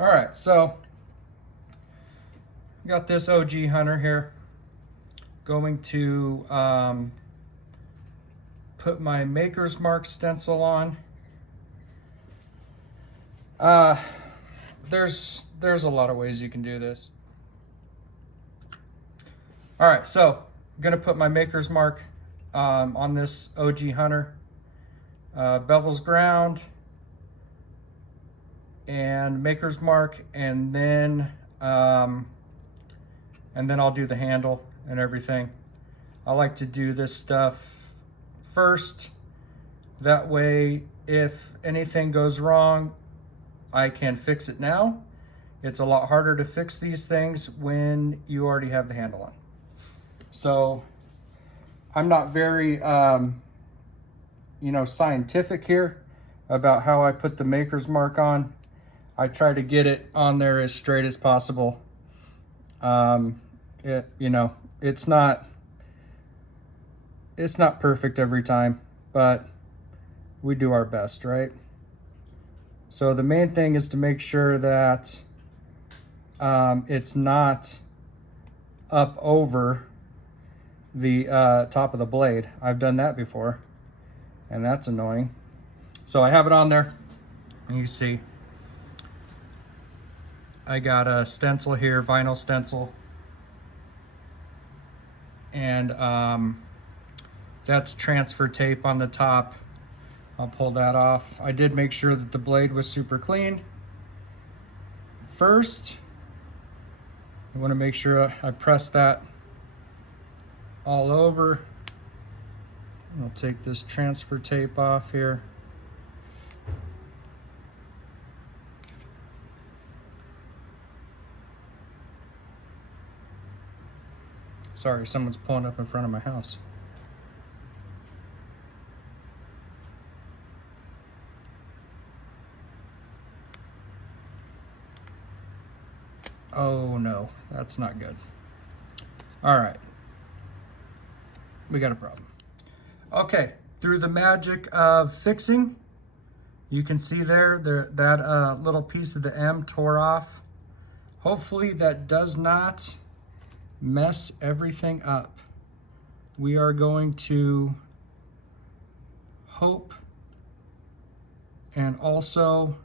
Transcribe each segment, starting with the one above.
All right, so got this OG Hunter here. Going to put my Maker's Mark stencil on. There's a lot of ways you can do this. All right, so I'm gonna put my Maker's Mark on this OG Hunter. Bevel's ground and Maker's Mark, and then I'll do the handle and everything. I like to do this stuff first. That way, if anything goes wrong, I can fix it now. It's a lot harder to fix these things when you already have the handle on. So I'm not very, scientific here about how I put the Maker's Mark on. I try to get it on there as straight as possible. It's not perfect every time, but we do our best, right? So the main thing is to make sure that it's not up over the top of the blade. I've done that before, and that's annoying. So I have it on there, and you see I got a stencil here, vinyl stencil, and that's transfer tape on the top. I'll pull that off. I did make sure that the blade was super clean. First, I want to make sure I press that all over. I'll take this transfer tape off here. Sorry, someone's pulling up in front of my house. Oh no, that's not good. All right, we got a problem. Okay, through the magic of fixing, you can see that little piece of the M tore off. Hopefully that does not mess everything up. We are going to hope and also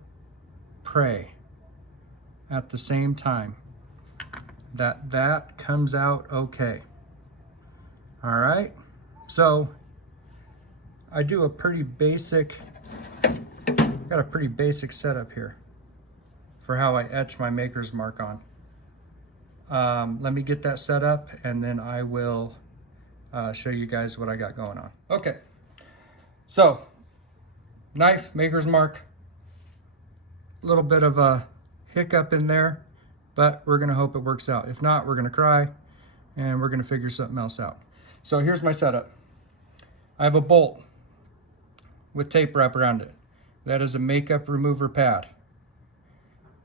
pray at the same time that comes out okay. All right, so I do a pretty basic, got a pretty basic setup here for how I etch my Maker's Mark on. Let me get that set up, and then I will show you guys what I got going on. Okay, so knife, Maker's Mark, a little bit of a hiccup in there, but we're gonna hope it works out. If not, we're gonna cry, and we're gonna figure something else out. So here's my setup. I have a bolt with tape wrap around it. That is a makeup remover pad.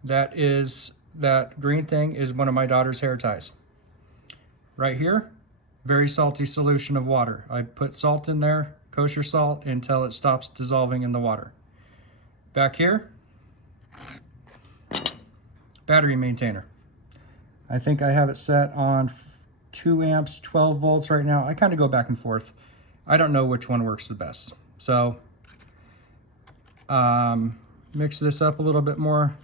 That green thing is one of my daughter's hair ties. Right here, very salty solution of water. I put salt in there, kosher salt, until it stops dissolving in the water. Back here, battery maintainer. I think I have it set on 2 amps, 12 volts right now. I kind of go back and forth. I don't know which one works the best. So mix this up a little bit more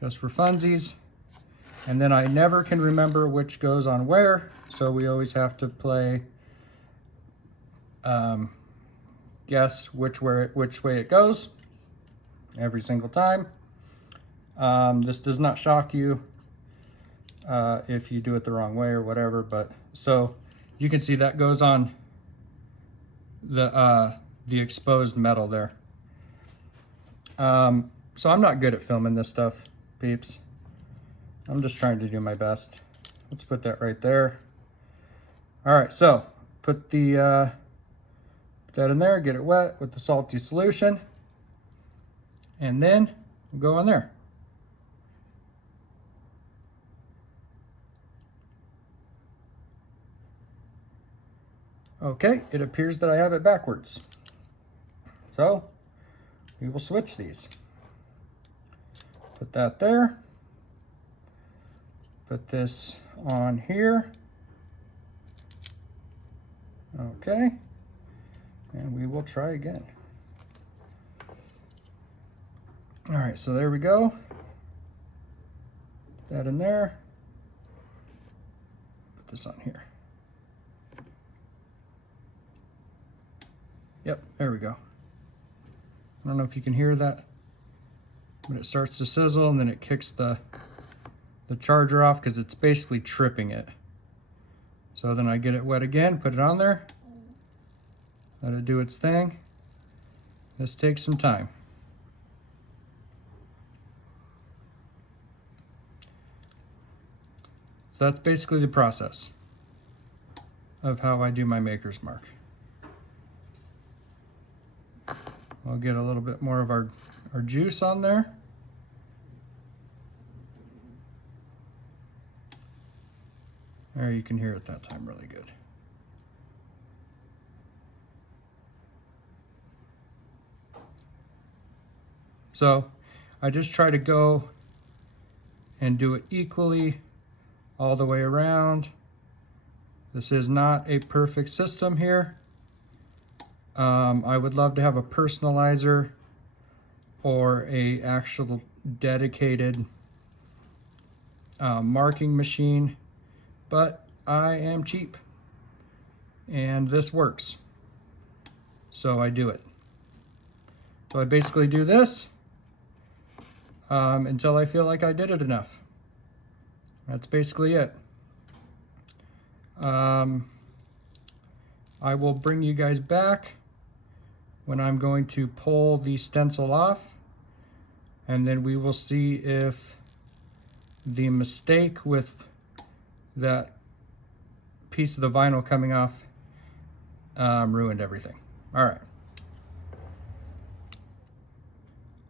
just for funsies. And then I never can remember which goes on where, so we always have to play guess which way it goes every single time. This does not shock you if you do it the wrong way or whatever, but so you can see that goes on the exposed metal there. So I'm not good at filming this stuff, peeps. I'm just trying to do my best. Let's put that right there. All right, so put that in there, get it wet with the salty solution, and then we'll go on there. Okay, it appears that I have it backwards. So we will switch these. Put that there. Put this on here. Okay. And we will try again. All right, so there we go. Put that in there. Put this on here. Yep, there we go. I don't know if you can hear that, but it starts to sizzle and then it kicks the charger off because it's basically tripping it. So then I get it wet again, put it on there, let it do its thing. This takes some time. So that's basically the process of how I do my maker's mark. I'll get a little bit more of our juice on there. There, you can hear it that time really good. So I just try to go and do it equally all the way around. This is not a perfect system here. I would love to have a personalizer or a actual dedicated marking machine, but I am cheap and this works, so I do it. So I basically do this until I feel like I did it enough. That's basically it. I will bring you guys back when I'm going to pull the stencil off, and then we will see if the mistake with that piece of the vinyl coming off ruined everything. All right.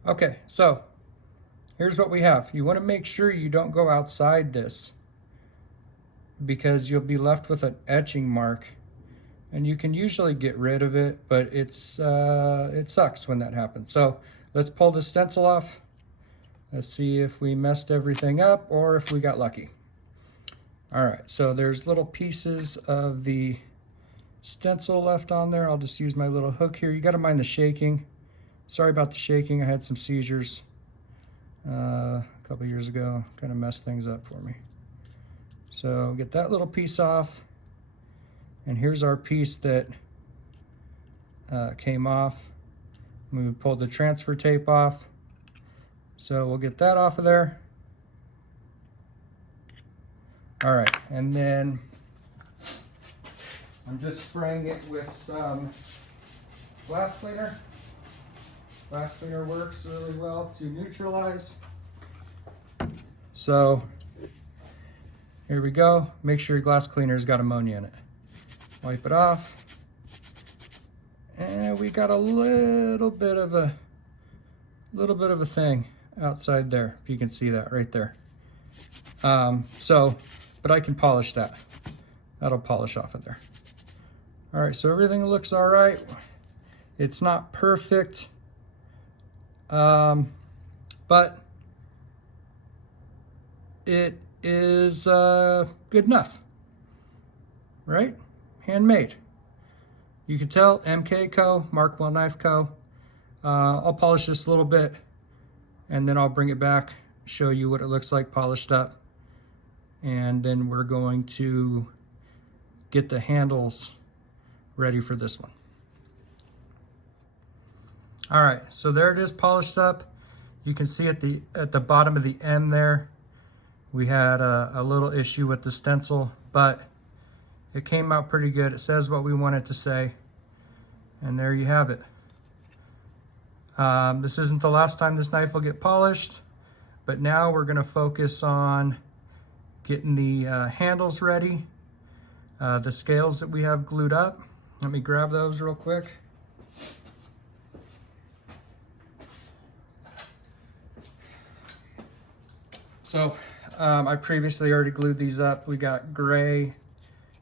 Okay, so here's what we have. You want to make sure you don't go outside this because you'll be left with an etching mark. And you can usually get rid of it, but it sucks when that happens. So let's pull the stencil off. Let's see if we messed everything up or if we got lucky. All right, so there's little pieces of the stencil left on there. I'll just use my little hook here. You gotta mind the shaking. Sorry about the shaking. I had some seizures a couple years ago. Kind of messed things up for me. So get that little piece off. And here's our piece that came off. We pulled the transfer tape off. So we'll get that off of there. All right, and then I'm just spraying it with some glass cleaner. Glass cleaner works really well to neutralize. So here we go. Make sure your glass cleaner's got ammonia in it. Wipe it off, and we got a little bit of a thing outside there, if you can see that right there. But I can polish that. That'll polish off of there. All right, so everything looks all right. It's not perfect, but it is good enough, right? Handmade. You can tell MK Co, Markwell Knife Co. I'll polish this a little bit and then I'll bring it back, show you what it looks like polished up. And then we're going to get the handles ready for this one. All right, so there it is polished up. You can see at the bottom of the M there, we had a little issue with the stencil, but it came out pretty good. It says what we want it to say. And there you have it. This isn't the last time this knife will get polished, but now we're gonna focus on getting the handles ready, the scales that we have glued up. Let me grab those real quick. So I previously already glued these up. We got gray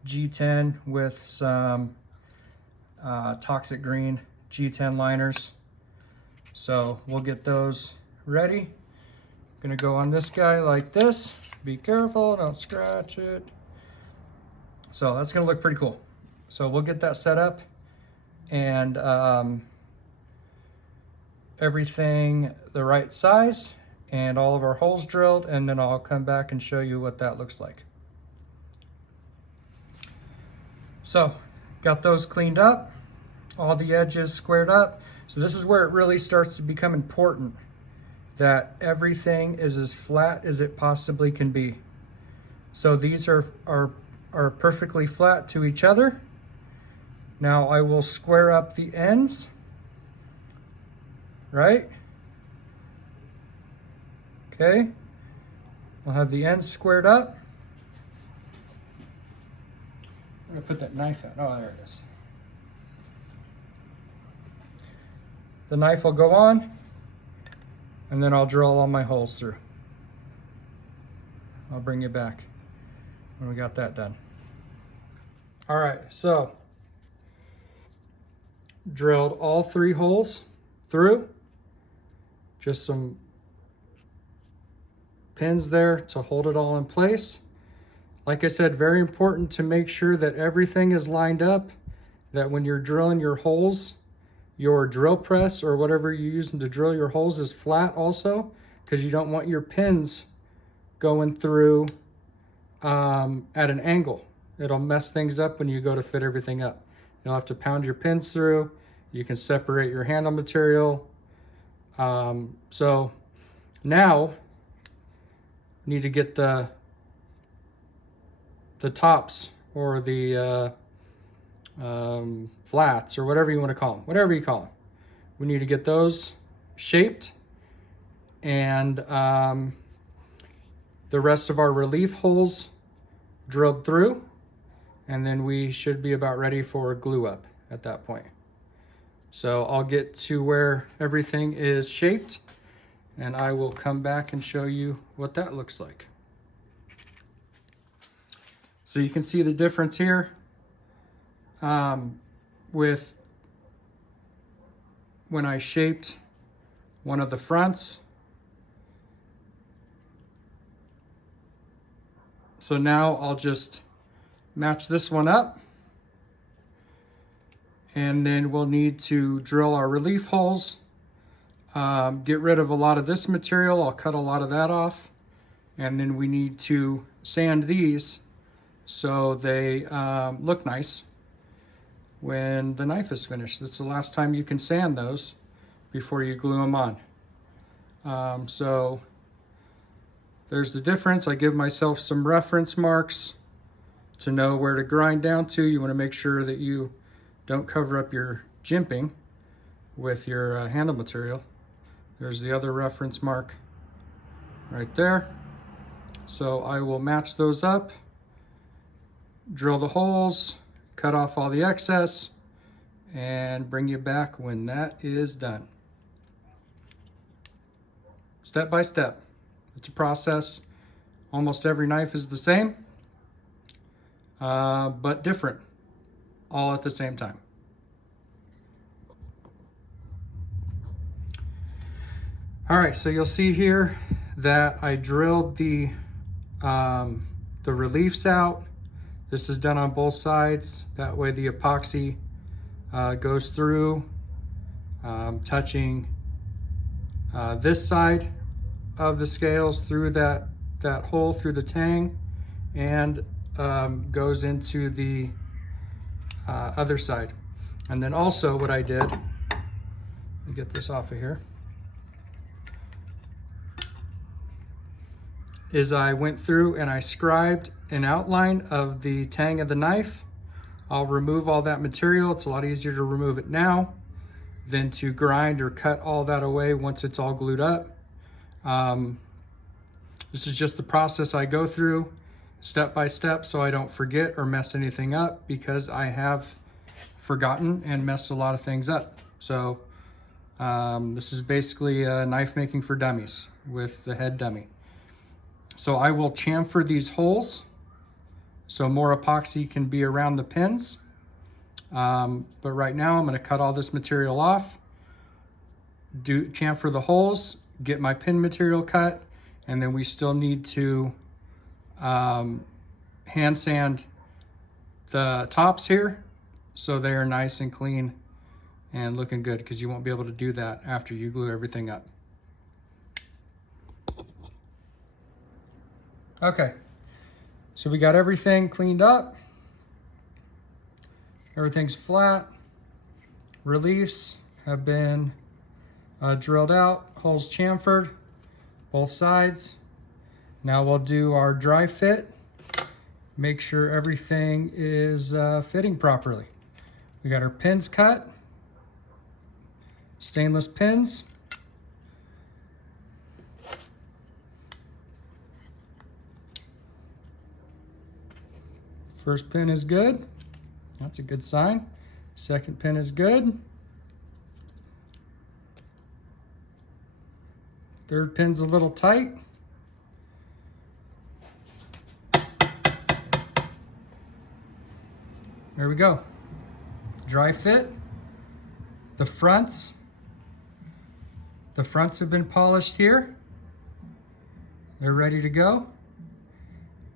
G10 with some toxic green G10 liners. So we'll get those ready. I'm Gonna go on this guy like this. Be careful, don't scratch it. So that's gonna look pretty cool. So we'll get that set up and everything the right size and all of our holes drilled, and then I'll come back and show you what that looks like. So got those cleaned up, all the edges squared up. So this is where it really starts to become important that everything is as flat as it possibly can be. So these are perfectly flat to each other. Now I will square up the ends, right? Okay, I'll have the ends squared up. I'm gonna put that knife out. Oh, there it is. The knife will go on, and then I'll drill all my holes through. I'll bring you back when we got that done. All right, so drilled all 3 holes through. Just some pins there to hold it all in place. Like I said, very important to make sure that everything is lined up, that when you're drilling your holes, your drill press or whatever you're using to drill your holes is flat also, because you don't want your pins going through at an angle. It'll mess things up when you go to fit everything up. You'll have to pound your pins through. You can separate your handle material. So now need to get the tops or the flats or whatever you want to call them, whatever you call them. We need to get those shaped, and the rest of our relief holes drilled through, and then we should be about ready for glue up at that point. So I'll get to where everything is shaped, and I will come back and show you what that looks like. So you can see the difference here with when I shaped one of the fronts. So now I'll just match this one up, and then we'll need to drill our relief holes, get rid of a lot of this material. I'll cut a lot of that off, and then we need to sand these so they look nice when the knife is finished. It's the last time you can sand those before you glue them on. So there's the difference. I give myself some reference marks to know where to grind down to. You want to make sure that you don't cover up your jimping with your handle material. There's the other reference mark right there. So I will match those up, drill the holes, cut off all the excess, and bring you back when that is done. Step by step. It's a process. Almost every knife is the same, but different, all at the same time. All right, so you'll see here that I drilled the reliefs out. This is done on both sides. That way the epoxy goes through, touching this side of the scales through that hole through the tang, and goes into the other side. And then also what I did, let me get this off of here, is I went through and I scribed an outline of the tang of the knife. I'll remove all that material. It's a lot easier to remove it now than to grind or cut all that away once it's all glued up. This is just the process I go through step by step so I don't forget or mess anything up, because I have forgotten and messed a lot of things up. So this is basically knife making for dummies with the head dummy. So I will chamfer these holes so more epoxy can be around the pins. But right now I'm going to cut all this material off, chamfer the holes, get my pin material cut, And then we still need to hand sand the tops here so they are nice and clean and looking good, because you won't be able to do that after you glue everything up. Okay, so we got everything cleaned up. Everything's flat. Reliefs have been drilled out, holes chamfered, both sides. Now we'll do our dry fit. Make sure everything is fitting properly. We got our pins cut, stainless pins. First pin is good. That's a good sign. Second pin is good. Third pin's a little tight. There we go. Dry fit. The fronts have been polished here. They're ready to go.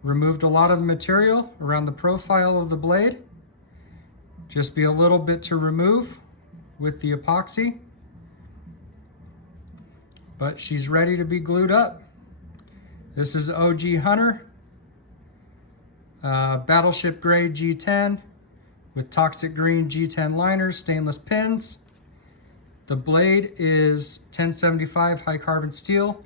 Removed a lot of the material around the profile of the blade. Just be a little bit to remove with the epoxy. But she's ready to be glued up. This is OG Hunter, Battleship Grade G10 with Toxic Green G10 liners, stainless pins. The blade is 1075 high carbon steel.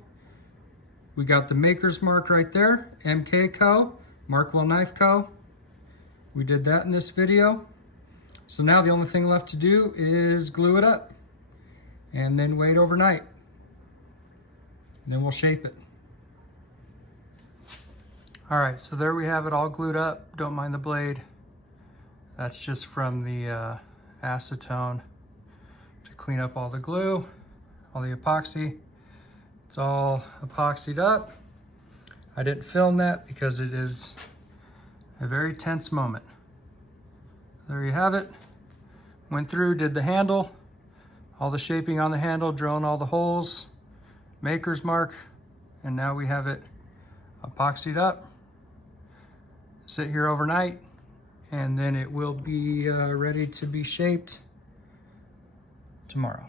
We got the maker's mark right there, MK Co., Markwell Knife Co. We did that in this video. So now the only thing left to do is glue it up and then wait overnight. Then we'll shape it. All right, so there we have it all glued up. Don't mind the blade. That's just from the acetone to clean up all the glue, all the epoxy. It's all epoxied up. I didn't film that because it is a very tense moment. There you have it. Went through, did the handle, all the shaping on the handle, drilling all the holes, maker's mark, and now we have it epoxied up. Sit here overnight, and then it will be ready to be shaped tomorrow.